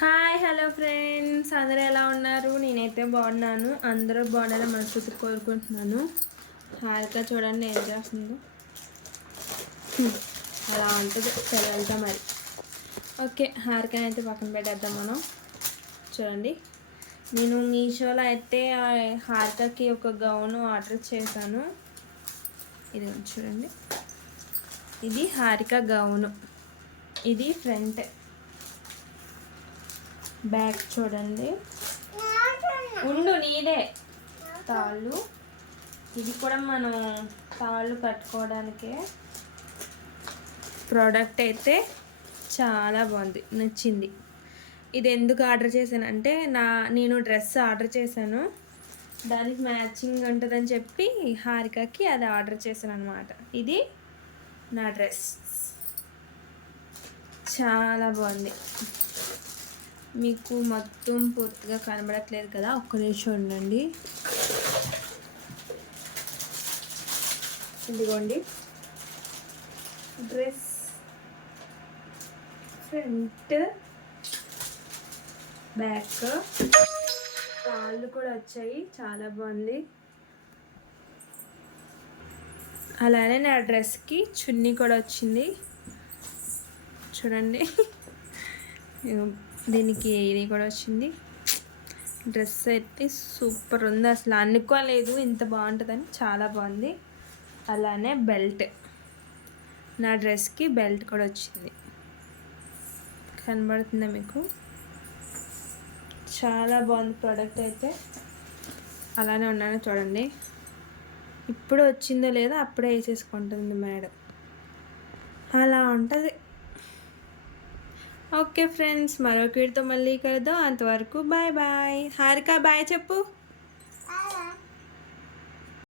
Hi hello friends, అందరూ ఎలా ఉన్నారు? నేనైతే బాగున్నాను. అందరూ బాగుండాలని మనస్ఫూర్తిగా కోరుకుంటున్నాను. హారిక చూడండి ఏం చేస్తుందో. అలా ఉంటుంది పిల్లలతో మరి. ఓకే, హారికని అయితే పక్కన పెట్టేద్దాం మనం. చూడండి, నేను మీషోలో అయితే హారికకి ఒక గౌన్ ఆర్డర్ చేశాను. ఇది చూడండి, ఇది హారిక గౌను. ఇది ఫ్రంట్, బ్యాక్ చూడండి. ఉండు నీదే తాళ్ళు. ఇది కూడా మనం తాళ్ళు కట్టుకోవడానికే. ప్రోడక్ట్ అయితే చాలా బాగుంది, నచ్చింది. ఇది ఎందుకు ఆర్డర్ చేశానంటే నేను డ్రెస్ ఆర్డర్ చేశాను, దానికి మ్యాచింగ్ ఉంటుందని చెప్పి హారికకి అది ఆర్డర్ చేశాను అనమాట. ఇది నా డ్రెస్ చాలా బాగుంది. మీకు మొత్తం పూర్తిగా కనబడట్లేదు కదా, ఒక్క నిమిషం ఉండండి. ఇదిగోండి డ్రెస్ ఫ్రంట్, బ్యాక్, కాళ్ళు కూడా వచ్చాయి, చాలా బాగుంది. అలానే నా డ్రెస్కి చున్నీ కూడా వచ్చింది చూడండి. దీనికి ఇది కూడా వచ్చింది. డ్రెస్ అయితే సూపర్ ఉంది, అసలు అనుకోలేదు ఇంత బాగుంటుందని. చాలా బాగుంది. అలానే బెల్ట్, నా డ్రెస్కి బెల్ట్ కూడా వచ్చింది, కనబడుతుందా మీకు? చాలా బాగుంది ప్రోడక్ట్ అయితే. అలానే ఉన్నాను చూడండి, ఇప్పుడు వచ్చిందో లేదో అప్పుడే వేసేసుకుంటుంది మేడం, అలా ఉంటుంది. ఓకే ఫ్రెండ్స్, మరొక వీడితో మళ్ళీ కలుద్దాం. అంతవరకు బాయ్ బాయ్. హారిక బాయ్ చెప్పు.